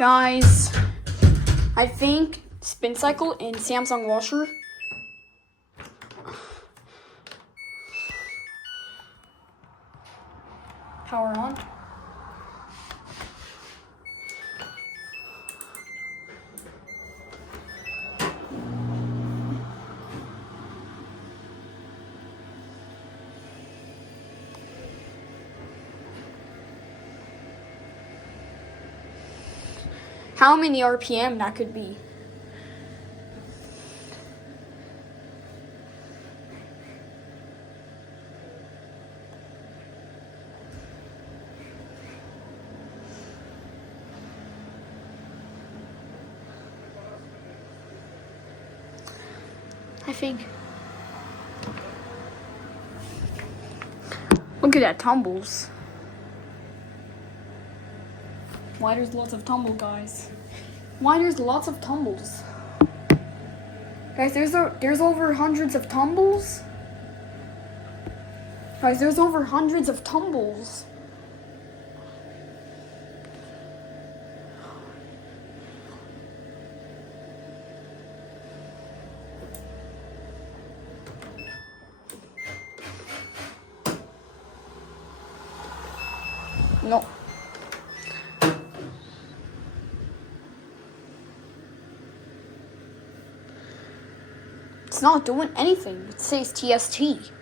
Guys, I think spin cycle and Samsung washer. Power on. How many RPM that could be? I think. Look at that tumbles. Why there's lots of tumble, guys? Why there's lots of tumbles? Guys, there's over hundreds of tumbles. Guys, there's over hundreds of tumbles. No. It's not doing anything. It says TST.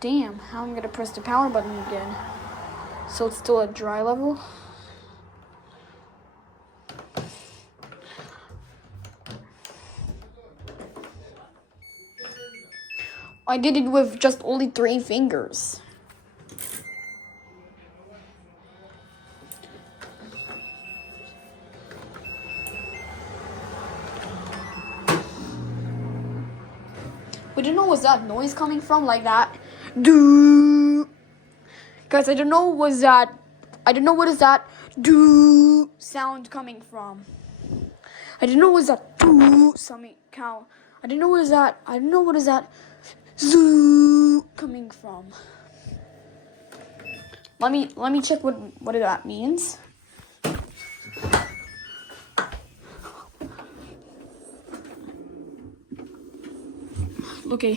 Damn, how I'm gonna press the power button again. So it's still at dry level. I did it with just only 3 fingers. We don't know what's that noise coming from, like that. Do. Guys, I don't know what is that do sound coming from. I don't know what is that do something cow. I don't know what is that zoo coming from. Let me check what that means. Okay.